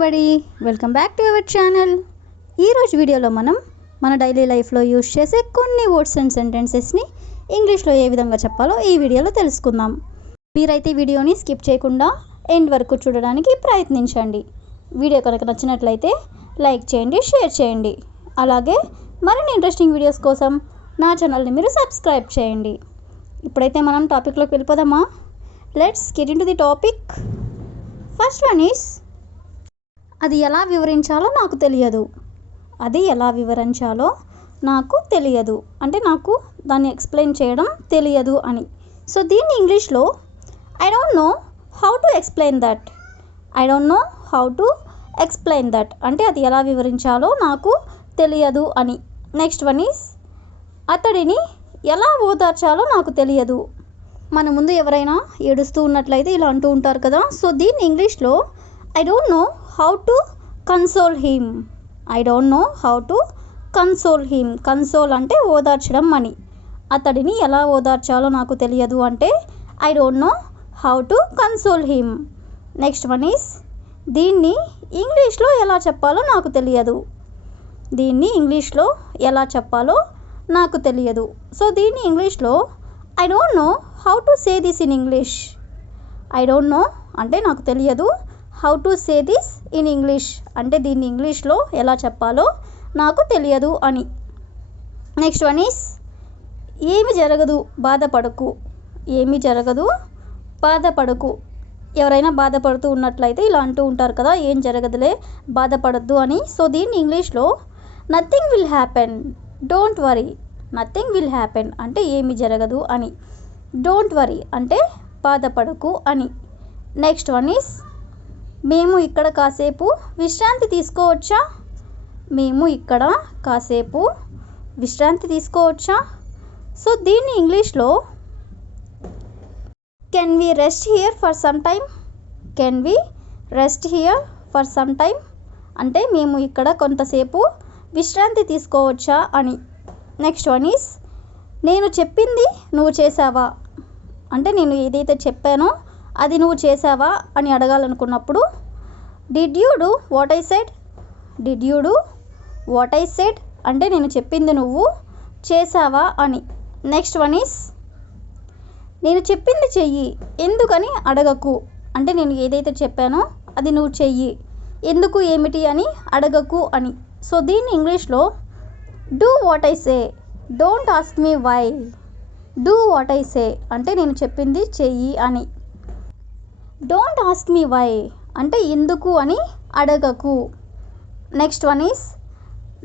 Everybody, welcome back to our channel. ఈరోజు వీడియోలో మనం మన డైలీ లైఫ్లో యూజ్ చేసే కొన్ని వర్డ్స్ అండ్ సెంటెన్సెస్ని ఇంగ్లీష్లో ఏ విధంగా చెప్పాలో ఈ వీడియోలో తెలుసుకుందాం. మీరైతే వీడియోని స్కిప్ చేయకుండా ఎండ్ వరకు చూడడానికి ప్రయత్నించండి. వీడియో కనుక నచ్చినట్లయితే లైక్ చేయండి, షేర్ చేయండి. అలాగే మరిన్ని ఇంట్రెస్టింగ్ వీడియోస్ కోసం నా ఛానల్ని మీరు సబ్స్క్రైబ్ చేయండి. ఇప్పుడైతే మనం టాపిక్లోకి వెళ్ళిపోదామా? Let's get in to the topic. First one is అది ఎలా వివరించాలో నాకు తెలియదు. అది ఎలా వివరించాలో నాకు తెలియదు అంటే నాకు దాన్ని ఎక్స్ప్లెయిన్ చేయడం తెలియదు అని. సో దీన్ని ఇంగ్లీష్లో I don't know how to explain that. I don't know how to explain that అంటే అది ఎలా వివరించాలో నాకు తెలియదు అని. నెక్స్ట్ వన్ ఈస్ అతడిని ఎలా ఓదార్చాలో నాకు తెలియదు. మన ముందు ఎవరైనా ఏడుస్తూ ఉన్నట్లయితే ఇలా అంటూ ఉంటారు కదా. సో దీన్ని ఇంగ్లీష్లో I don't know how to console him. I don't know how to console him. Console అంటే ఓదార్చడం అని. అతడిని ఎలా ఓదార్చాలో నాకు తెలియదు అంటే I don't know how to console him. Next one is దీన్ని ఇంగ్లీష్లో ఎలా చెప్పాలో నాకు తెలియదు. దీన్ని ఇంగ్లీష్లో ఎలా చెప్పాలో నాకు తెలియదు. సో దీన్ని ఇంగ్లీష్లో I don't know how to say this in English. I don't know అంటే నాకు తెలియదు. How to say this in English అంటే దీన్ని ఇంగ్లీష్లో ఎలా చెప్పాలో నాకు తెలియదు అని. నెక్స్ట్ వన్ ఈస్ ఏమి జరగదు, బాధపడకు. ఏమి జరగదు, బాధపడకు. ఎవరైనా బాధపడుతూ ఉన్నట్లయితే ఇలా అంటూ ఉంటారు కదా, ఏం జరగదులే, బాధపడద్దు అని. సో దీన్ని ఇంగ్లీష్లో nothing will happen, don't worry. Nothing will happen అంటే ఏమి జరగదు అని. డోంట్ వరీ అంటే బాధపడకు అని. నెక్స్ట్ వన్ ఈస్ మేము ఇక్కడ కాసేపు విశ్రాంతి తీసుకోవచ్చా. మేము ఇక్కడ కాసేపు విశ్రాంతి తీసుకోవచ్చా. సో దీన్ని ఇంగ్లీష్లో can we rest here for some time. Can we rest here for some time అంటే మేము ఇక్కడ కొంతసేపు విశ్రాంతి తీసుకోవచ్చా అని. నెక్స్ట్ వన్ ఈస్ నేను చెప్పింది నువ్వు చేసావా అంటే నేను ఏదైతే చెప్పానో అది నువ్వు చేసావా అని అడగాలనుకున్నప్పుడు did you do what I said. Did you do what I said అంటే నేను చెప్పింది నువ్వు చేసావా అని. నెక్స్ట్ వన్ ఈస్ నేను చెప్పింది చెయ్యి, ఎందుకని అడగకు అంటే నేను ఏదైతే చెప్పానో అది నువ్వు చెయ్యి, ఎందుకు ఏమిటి అని అడగకు అని. సో దీన్ని ఇంగ్లీష్లో do what I say, don't ask me why. Do what I say అంటే నేను చెప్పింది చెయ్యి అని. డోంట్ ఆస్క్ మీ వై అంటే ఎందుకు అని అడగకు. నెక్స్ట్ వన్ ఈస్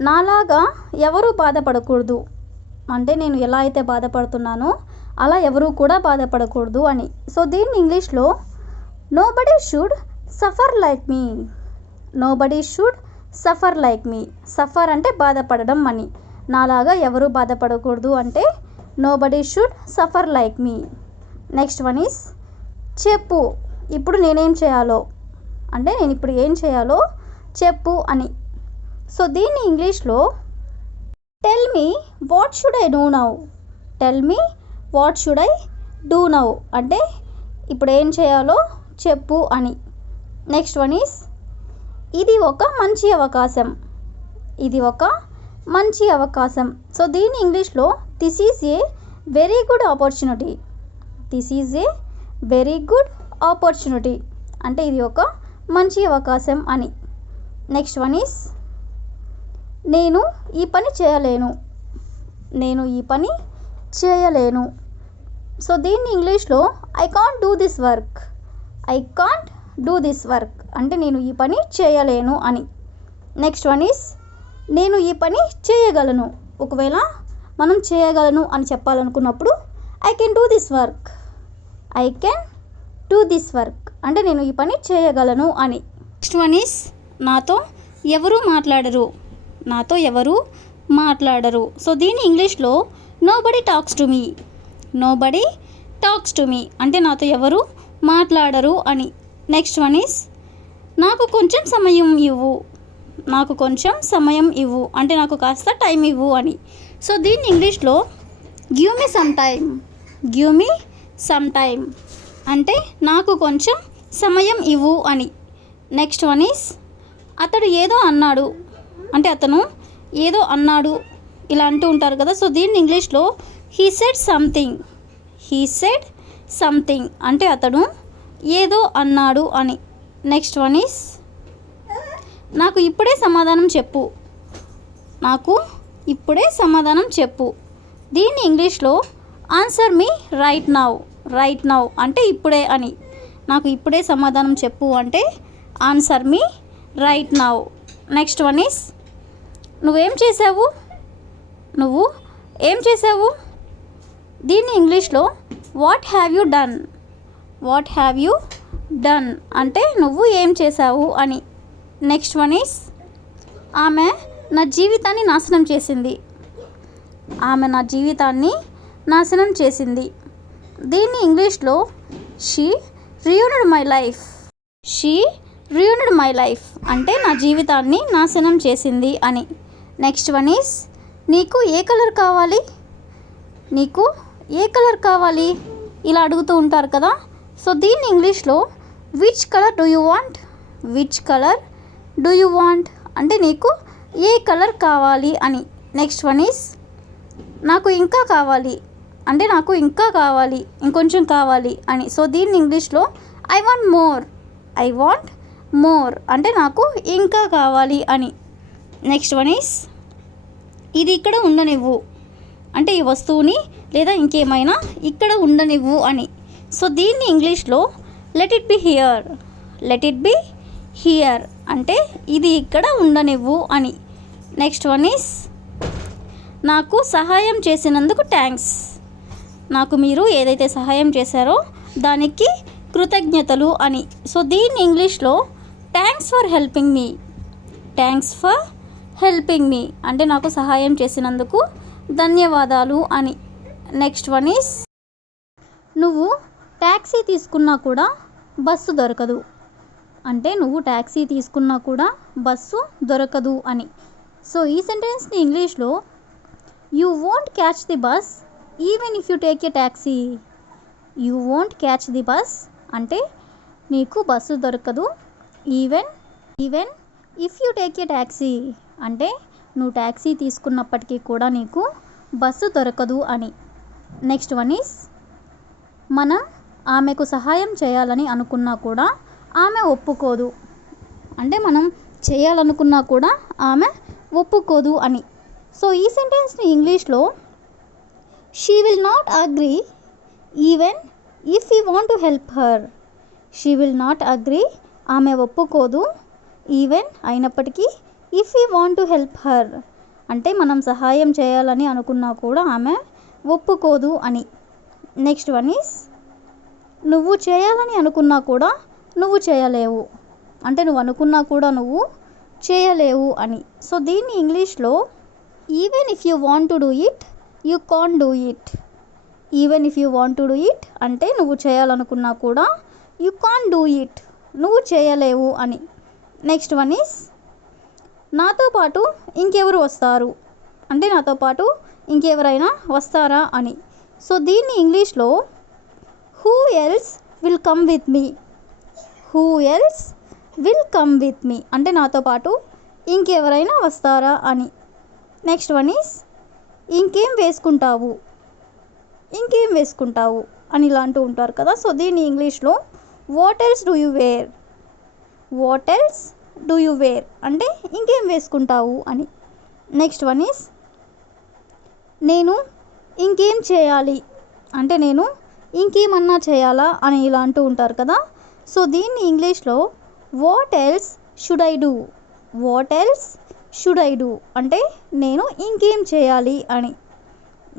నాలాగా ఎవరు బాధపడకూడదు అంటే నేను ఎలా అయితే బాధపడుతున్నానో అలా ఎవరు కూడా బాధపడకూడదు అని. సో దీన్ని ఇంగ్లీష్లో nobody should suffer like me. Nobody should suffer like me. Suffer అంటే బాధపడడం అని. నాలాగా ఎవరు బాధపడకూడదు అంటే nobody should suffer like me. Next one is చెప్పు, ఇప్పుడు నేనేం చేయాలో అంటే నేను ఇప్పుడు ఏం చేయాలో చెప్పు అని. సో దీన్ని ఇంగ్లీష్లో tell me what should I do now. Tell me what should I do now అంటే ఇప్పుడు ఏం చేయాలో చెప్పు అని. నెక్స్ట్ వన్ ఈస్ ఇది ఒక మంచి అవకాశం. ఇది ఒక మంచి అవకాశం. సో దీన్ని ఇంగ్లీష్లో this is a very good opportunity. This is a very good opportunity అంటే ఇది ఒక మంచి అవకాశం అని. నెక్స్ట్ వన్ ఈస్ నేను ఈ పని చేయలేను. నేను ఈ పని చేయలేను. సో దీన్ని ఇంగ్లీష్లో I can't do this work. I can't do this work అంటే నేను ఈ పని చేయలేను అని. నెక్స్ట్ వన్ ఈస్ నేను ఈ పని చేయగలను. ఒకవేళ మనం చేయగలను అని చెప్పాలనుకున్నప్పుడు I can do this work. I can do this work అంటే నేను ఈ పని చేయగలను అని. నెక్స్ట్ వన్ ఈస్ నాతో ఎవరు మాట్లాడరు. నాతో ఎవరు మాట్లాడరు. సో దీన్ని ఇంగ్లీష్లో nobody talks to me. Nobody talks to me అంటే నాతో ఎవరు మాట్లాడరు అని. నెక్స్ట్ వన్ ఈస్ నాకు కొంచెం సమయం ఇవ్వు. నాకు కొంచెం సమయం ఇవ్వు అంటే నాకు కాస్త టైం ఇవ్వు అని. సో దీన్ని ఇంగ్లీష్లో give me some time. Give me some time అంటే నాకు కొంచెం సమయం ఇవ్వు అని. నెక్స్ట్ వన్ ఈస్ అతడు ఏదో అన్నాడు అంటే అతను ఏదో అన్నాడు ఇలా అంటూ ఉంటారు కదా. సో దీన్ని ఇంగ్లీష్లో he said something. He said something అంటే అతడు ఏదో అన్నాడు అని. నెక్స్ట్ వన్ ఈస్ నాకు ఇప్పుడే సమాధానం చెప్పు. నాకు ఇప్పుడే సమాధానం చెప్పు. దీన్ని ఇంగ్లీష్లో ఆన్సర్ మీ రైట్ నౌ. రైట్ నౌ అంటే ఇప్పుడే అని. నాకు ఇప్పుడే సమాధానం చెప్పు అంటే answer me right now. Next one is నువ్వేం చేసావు. నువ్వు ఏం చేసావు. దీన్ని ఇంగ్లీష్లో what have you done. What have you done అంటే నువ్వు ఏం చేసావు అని. నెక్స్ట్ వన్ ఈస్ ఆమె నా జీవితాన్ని నాశనం చేసింది. ఆమె నా జీవితాన్ని నాశనం చేసింది. దీన్ని ఇంగ్లీష్లో she ruined my life. She ruined my life అంటే నా జీవితాన్ని నాశనం చేసింది అని. నెక్స్ట్ వన్ ఈస్ నీకు ఏ కలర్ కావాలి. నీకు ఏ కలర్ కావాలి ఇలా అడుగుతూ ఉంటారు కదా. సో దీన్ని ఇంగ్లీష్లో which colour do you want. Which colour do you want అంటే నీకు ఏ కలర్ కావాలి అని. నెక్స్ట్ వన్ ఈస్ నాకు ఇంకా కావాలి అంటే నాకు ఇంకా కావాలి ఇంకొంచెం కావాలి అని. సో దీన్ని ఇంగ్లీష్లో I want more. I want more అంటే నాకు ఇంకా కావాలి అని. నెక్స్ట్ వన్ ఈస్ ఇది ఇక్కడ ఉండనివ్వు అంటే ఈ వస్తువుని లేదా ఇంకేమైనా ఇక్కడ ఉండనివ్వు అని. సో దీన్ని ఇంగ్లీష్లో let it be here. Let it be here అంటే ఇది ఇక్కడ ఉండనివ్వు అని. నెక్స్ట్ వన్ ఈస్ నాకు సహాయం చేసినందుకు థ్యాంక్స్. నాకు మీరు ఏదైతే సహాయం చేశారో దానికి కృతజ్ఞతలు అని. సో దీన్ని ఇంగ్లీష్లో thanks for helping me. Thanks for helping me అంటే నాకు సహాయం చేసినందుకు ధన్యవాదాలు అని. నెక్స్ట్ వన్ ఈస్ నువ్వు ట్యాక్సీ తీసుకున్నా కూడా బస్సు దొరకదు అంటే నువ్వు ట్యాక్సీ తీసుకున్నా కూడా బస్సు దొరకదు అని. సో ఈ సెంటెన్స్ని ఇంగ్లీష్లో you won't catch the bus even if you take a taxi. You won't catch the bus అంటే నీకు బస్సు దొరకదు. Even if you take a taxi అంటే నువ్వు ట్యాక్సీ తీసుకున్నప్పటికీ కూడా నీకు బస్సు దొరకదు అని. నెక్స్ట్ వన్ ఈస్ మనం ఆమెకు సహాయం చేయాలని అనుకున్నా కూడా ఆమె ఒప్పుకోదు అంటే మనం చేయాలనుకున్నా కూడా ఆమె ఒప్పుకోదు అని. సో ఈ సెంటెన్స్ని ఇంగ్లీష్లో she will not agree even if you want to help her. She will not agree ఆమె ఒప్పుకోదు ఈవెన్ అయినప్పటికీ if you want to help her అంటే మనం సహాయం చేయాలని అనుకున్నా కూడా ఆమె ఒప్పుకోదు అని. నెక్స్ట్ వన్ ఈస్ నువ్వు చేయాలని అనుకున్నా కూడా నువ్వు చేయలేవు అంటే నువ్వు అనుకున్నా కూడా నువ్వు చేయలేవు అని. సో దీన్ని ఇంగ్లీష్లో even if you want to do it you can't do it. Even if you want to do it అంటే నువ్వు చేయాలనుకున్నా కూడా యూ కాంట్ డూ ఇట్ నువ్వు చేయలేవు అని. నెక్స్ట్ వన్ ఈస్ నాతో పాటు ఇంకెవరు వస్తారు అంటే నాతో పాటు ఇంకెవరైనా వస్తారా అని. సో దీన్ని ఇంగ్లీష్లో who else will come with me. Who else will come with me అంటే నాతో పాటు ఇంకెవరైనా వస్తారా అని. నెక్స్ట్ వన్ ఈస్ ఇంకేం వేసుకుంటావు. ఇంకేం వేసుకుంటావు అని ఇలా అంటూ ఉంటారు కదా. సో దీన్ని ఇంగ్లీష్లో what else do you wear. What else do you wear అంటే ఇంకేం వేసుకుంటావు అని. నెక్స్ట్ వన్ ఈస్ నేను ఇంకేం చేయాలి అంటే నేను ఇంకేమన్నా చేయాలా అని ఇలా అంటూ ఉంటారు కదా. సో దీన్ని ఇంగ్లీష్లో what else should I do. What else should I do అంటే నేను ఇంకేం చేయాలి అని.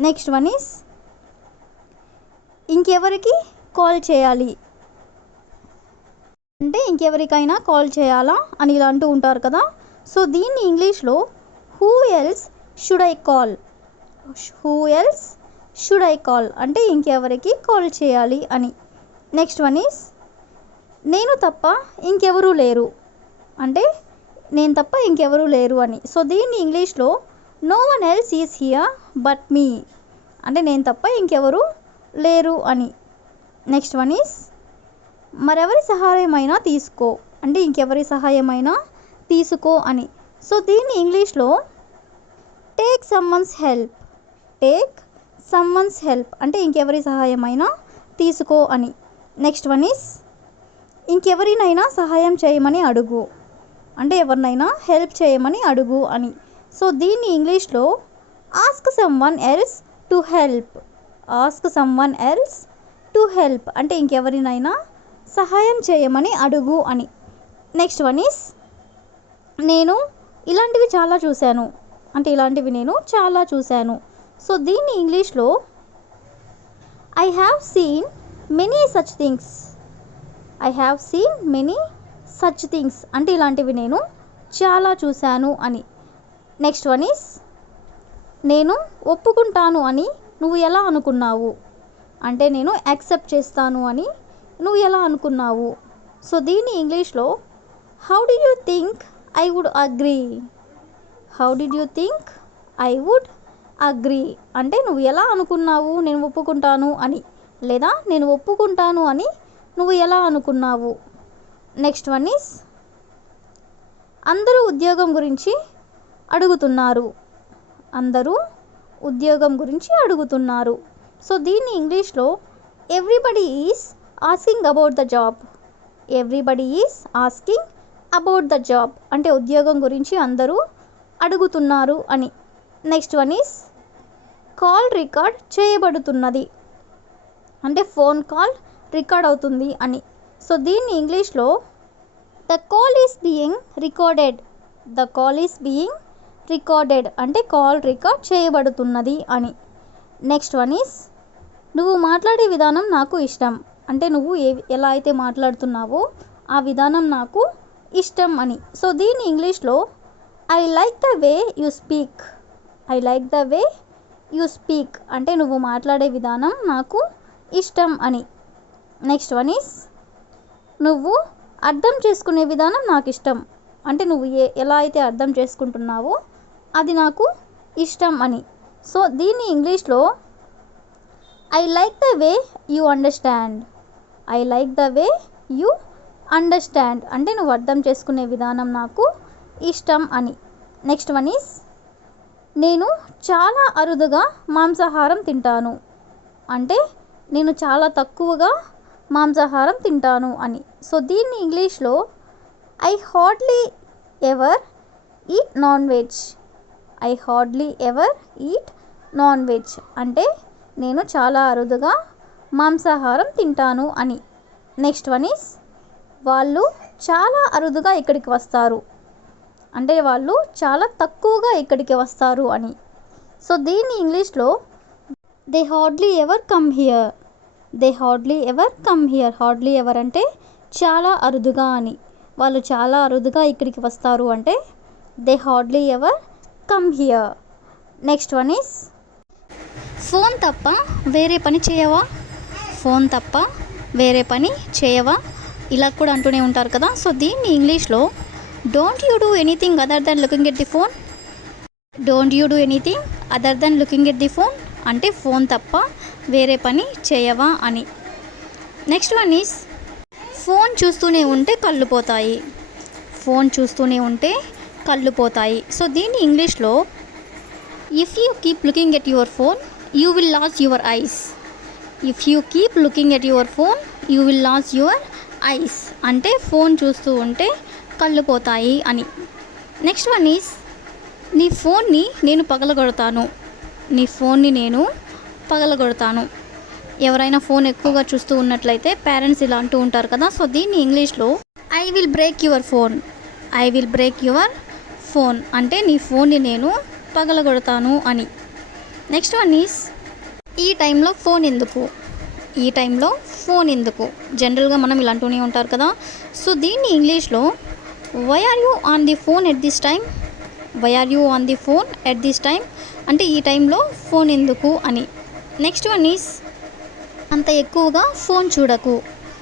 నెక్స్ట్ వన్ ఈస్ ఇంకెవరికి కాల్ చేయాలి అంటే ఇంకెవరికైనా కాల్ చేయాలా అని ఇలా అంటూ ఉంటారు కదా. సో దీన్ని ఇంగ్లీష్లో who else should I call. Who else should I call అంటే ఇంకెవరికి కాల్ చేయాలి అని. నెక్స్ట్ వన్ ఈస్ నేను తప్ప ఇంకెవరూ లేరు అంటే నేను తప్ప ఇంకెవరూ లేరు అని. సో దీన్ని ఇంగ్లీష్లో no one else is here but me అంటే నేను తప్ప ఇంకెవరు లేరు అని. నెక్స్ట్ వన్ ఈస్ మరెవరి సహాయమైనా తీసుకో అంటే ఇంకెవరి సహాయమైనా తీసుకో అని. సో దీన్ని ఇంగ్లీష్లో take someone's help. Take someone's help అంటే ఇంకెవరి సహాయమైనా తీసుకో అని. నెక్స్ట్ వన్ ఈస్ ఇంకెవరినైనా సహాయం చేయమని అడుగు అంటే ఎవరినైనా హెల్ప్ చేయమని అడుగు అని. సో దీన్ని ఇంగ్లీష్లో ask someone else to help. Ask someone else to help అంటే ఇంకెవరినైనా సహాయం చేయమని అడుగు అని. నెక్స్ట్ వన్ ఈస్ నేను ఇలాంటివి చాలా చూశాను అంటే ఇలాంటివి నేను చాలా చూశాను. సో దీన్ని ఇంగ్లీష్లో I have seen many such things. I have seen many such things అంటే ఇలాంటివి నేను చాలా చూశాను అని. నెక్స్ట్ వన్ ఈస్ నేను ఒప్పుకుంటాను అని నువ్వు ఎలా అనుకున్నావు అంటే నేను యాక్సెప్ట్ చేస్తాను అని నువ్వు ఎలా అనుకున్నావు. సో దీన్ని ఇంగ్లీష్లో how did you think I would agree. How did you think I would agree అంటే నువ్వు ఎలా అనుకున్నావు నేను ఒప్పుకుంటాను అని, లేదా నేను ఒప్పుకుంటాను అని నువ్వు ఎలా అనుకున్నావు. నెక్స్ట్ వన్ ఈస్ అందరూ ఉద్యోగం గురించి అడుగుతున్నారు. అందరూ ఉద్యోగం గురించి అడుగుతున్నారు. సో దీన్ని ఇంగ్లీష్లో everybody is asking about the job. Everybody is asking about the job అంటే ఉద్యోగం గురించి అందరూ అడుగుతున్నారు అని. Next one is call record చేయబడుతున్నది అంటే ఫోన్ కాల్ రికార్డ్ అవుతుంది అని. సో దీన్ని ఇంగ్లీష్లో the call is being recorded. The call is being recorded అంటే కాల్ రికార్డ్ చేయబడుతున్నది అని. నెక్స్ట్ వన్ ఈస్ నువ్వు మాట్లాడే విధానం నాకు ఇష్టం అంటే నువ్వు ఎలా అయితే మాట్లాడుతున్నావో ఆ విధానం నాకు ఇష్టం అని. సో దీన్ని ఇంగ్లీష్లో I like the way you speak. I like the way you speak అంటే నువ్వు మాట్లాడే విధానం నాకు ఇష్టం అని. నెక్స్ట్ వన్ ఈస్ నువ్వు అర్థం చేసుకునే విధానం నాకు ఇష్టం అంటే నువ్వు ఎలా అయితే అర్థం చేసుకుంటున్నావో అది నాకు ఇష్టం అని. సో దీన్ని ఇంగ్లీష్లో I like the way you understand. I like the way you understand అంటే నువ్వు అర్థం చేసుకునే విధానం నాకు ఇష్టం అని. నెక్స్ట్ వన్ ఈస్ నేను చాలా అరుదుగా మాంసాహారం తింటాను అంటే నేను చాలా తక్కువగా మాంసాహారం తింటాను అని. సో దీన్ని ఇంగ్లీష్లో I hardly ever eat non veg. I hardly ever eat non veg అంటే నేను చాలా అరుదుగా మాంసాహారం తింటాను అని. నెక్స్ట్ వన్ ఈస్ వాళ్ళు చాలా అరుదుగా ఇక్కడికి వస్తారు అంటే వాళ్ళు చాలా తక్కువగా ఇక్కడికి వస్తారు అని. సో దీన్ని ఇంగ్లీష్లో they hardly ever come here. They hardly ever come here. Hardly ever అంటే చాలా అరుదుగా అని. వాళ్ళు చాలా అరుదుగా ఇక్కడికి వస్తారు అంటే they hardly ever come here. Next one is phone తప్ప వేరే పని చేయవా. ఫోన్ తప్ప వేరే పని చేయవా ఇలా కూడా అంటూనే ఉంటారు కదా. సో దీన్ని ఇంగ్లీష్లో don't you do anything other than looking at the phone. Don't you do anything other than looking at the phone అంటే ఫోన్ తప్ప వేరే పని చేయవా అని. నెక్స్ట్ వన్ ఈస్ ఫోన్ చూస్తూనే ఉంటే కళ్ళు పోతాయి. ఫోన్ చూస్తూనే ఉంటే కళ్ళు పోతాయి. సో దీన్ని ఇంగ్లీష్లో if you keep looking at your phone you will lose your eyes. If you keep looking at your phone you will lose your eyes అంటే ఫోన్ చూస్తూ ఉంటే కళ్ళు పోతాయి అని. నెక్స్ట్ వన్ ఈస్ నీ ఫోన్ని నేను పగలగొడతాను. నీ ఫోన్ని నేను పగలగొడతాను. ఎవరైనా ఫోన్ ఎక్కువగా చూస్తూ ఉన్నట్లయితే పేరెంట్స్ ఇలా అంటూ ఉంటారు కదా. సో దీన్ని ఇంగ్లీష్లో I will break your phone. I will break your phone అంటే నీ ఫోన్ని నేను పగలగొడతాను అని. నెక్స్ట్ వన్ ఈస్ ఈ టైంలో ఫోన్ ఎందుకు. ఈ టైంలో ఫోన్ ఎందుకు జనరల్గా మనం ఇలా అంటూనే ఉంటారు కదా. సో దీన్ని ఇంగ్లీష్లో why are you on the phone at this time. Why are you on the phone at this time అంటే ఈ టైంలో ఫోన్ ఎందుకు అని. నెక్స్ట్ వన్ ఈస్ అంత ఎక్కువగా ఫోన్ చూడకు.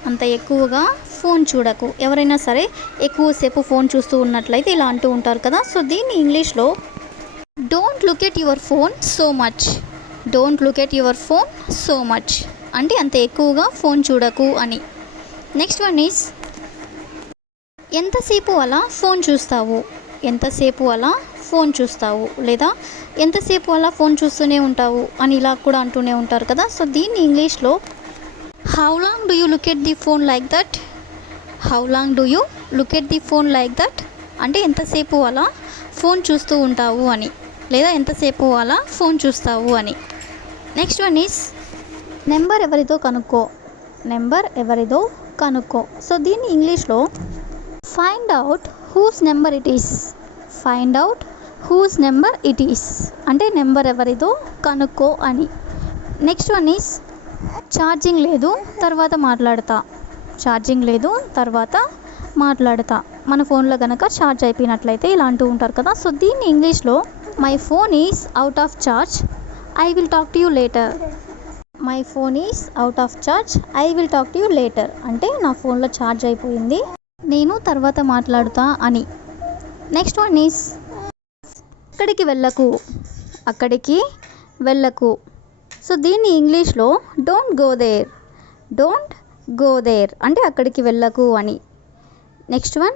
అంత ఎక్కువగా ఫోన్ చూడకు ఎవరైనా సరే ఎక్కువసేపు ఫోన్ చూస్తూ ఉన్నట్లయితే ఇలా అంటూ ఉంటారు కదా. సో దీన్ని ఇంగ్లీష్లో don't look at your phone so much. Don't look at your phone so much అంటే అంత ఎక్కువగా ఫోన్ చూడకు అని. నెక్స్ట్ వన్ ఈస్ ఎంతసేపు అలా ఫోన్ చూస్తావు, ఎంతసేపు అలా ఫోన్ చూస్తావు, లేదా ఎంతసేపు అలా ఫోన్ చూస్తూనే ఉంటావు అని ఇలా కూడా అంటూనే ఉంటారు కదా. సో దీన్ని ఇంగ్లీష్లో how long do you look at the phone like that, how long do you look at the phone like that అంటే ఎంతసేపు అలా ఫోన్ చూస్తూ ఉంటావు అని, లేదా ఎంతసేపు అలా ఫోన్ చూస్తావు అని. నెక్స్ట్ వన్ ఈస్ నెంబర్ ఎవరిదో కనుక్కో, నెంబర్ ఎవరిదో కనుక్కో. సో దీన్ని ఇంగ్లీష్లో find out whose number it is, find out whose number it is అంటే నెంబర్ ఎవరిదో కనుక్కో అని. నెక్స్ట్ వన్ ఈస్ ఛార్జింగ్ లేదు తర్వాత మాట్లాడతా, ఛార్జింగ్ లేదు తర్వాత మాట్లాడతా. మన ఫోన్లో కనుక ఛార్జ్ అయిపోయినట్లయితే ఇలా అంటూ ఉంటారు కదా. సో దీన్ని ఇంగ్లీష్లో my phone is out of charge, I will talk to you later, my phone is out of charge, I will talk to you later అంటే నా ఫోన్లో ఛార్జ్ అయిపోయింది, నేను తర్వాత మాట్లాడుతా అని. నెక్స్ట్ వన్ ఈజ్ అక్కడికి వెళ్ళకు, అక్కడికి వెళ్ళకు. సో దీన్ని ఇంగ్లీష్లో don't go there, don't go there అంటే అక్కడికి వెళ్ళకు అని. నెక్స్ట్ వన్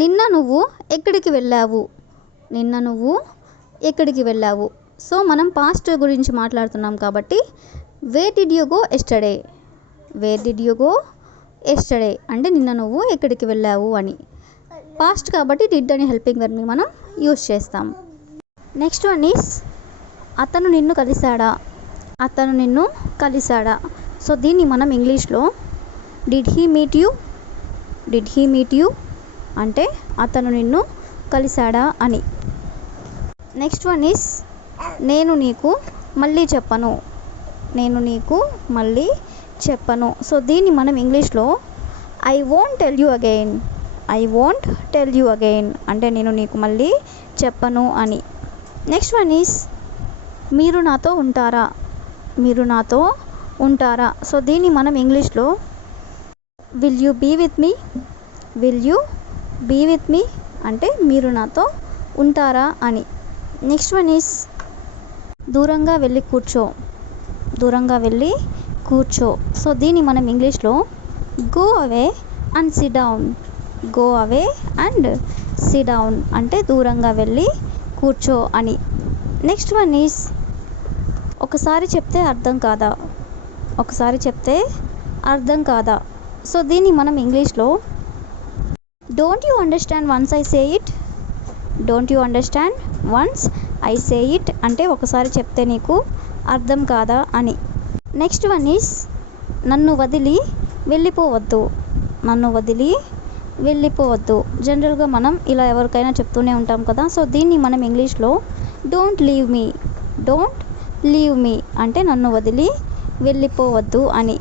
నిన్న నువ్వు ఎక్కడికి వెళ్ళావు, నిన్న నువ్వు ఎక్కడికి వెళ్ళావు. సో మనం పాస్ట్ గురించి మాట్లాడుతున్నాం కాబట్టి where did you go yesterday, where did you go yesterday అంటే నిన్న నువ్వు ఎక్కడికి వెళ్ళావు అని. పాస్ట్ కాబట్టి డిడ్ అని హెల్పింగ్ వర్బ్ని మనం యూజ్ చేస్తాం. నెక్స్ట్ వన్ ఈస్ అతను నిన్ను కలిశాడా, అతను నిన్ను కలిశాడా. సో దీన్ని మనం ఇంగ్లీష్లో did he meet you, did he meet you అంటే అతను నిన్ను కలిశాడా అని. నెక్స్ట్ వన్ ఈస్ నేను నీకు మళ్ళీ చెప్పను, నేను నీకు మళ్ళీ చెప్పను. సో దీన్ని మనం ఇంగ్లీష్లో I won't tell you again, I won't tell you again అంటే నేను నీకు మళ్ళీ చెప్పను అని. నెక్స్ట్ వన్ ఈస్ మీరు నాతో ఉంటారా, మీరు నాతో ఉంటారా. సో దీన్ని మనం ఇంగ్లీష్లో will you be with me, will you be with me అంటే మీరు నాతో ఉంటారా అని. నెక్స్ట్ వన్ ఈస్ దూరంగా వెళ్ళి కూర్చో, దూరంగా వెళ్ళి కూర్చో. సో దీన్ని మనం ఇంగ్లీష్లో go away and SIT down, go away and SIT down అంటే దూరంగా వెళ్ళి కూర్చో అని. నెక్స్ట్ వన్ ఈస్ ఒకసారి చెప్తే అర్థం కాదా, ఒకసారి చెప్తే అర్థం కాదా. సో దీన్ని మనం ఇంగ్లీష్లో don't you understand once I say it, don't you understand once I say it అంటే ఒకసారి చెప్తే నీకు అర్థం కాదా అని. నెక్స్ట్ వన్ ఈస్ నన్ను వదిలి వెళ్ళిపోవద్దు, నన్ను వదిలి వెళ్ళిపోవద్దు. జనరల్గా మనం ఇలా ఎవరికైనా చెప్తూనే ఉంటాం కదా. సో దీన్ని మనం ఇంగ్లీష్లో don't leave me, don't leave me అంటే నన్ను వదిలి వెళ్ళిపోవద్దు అని.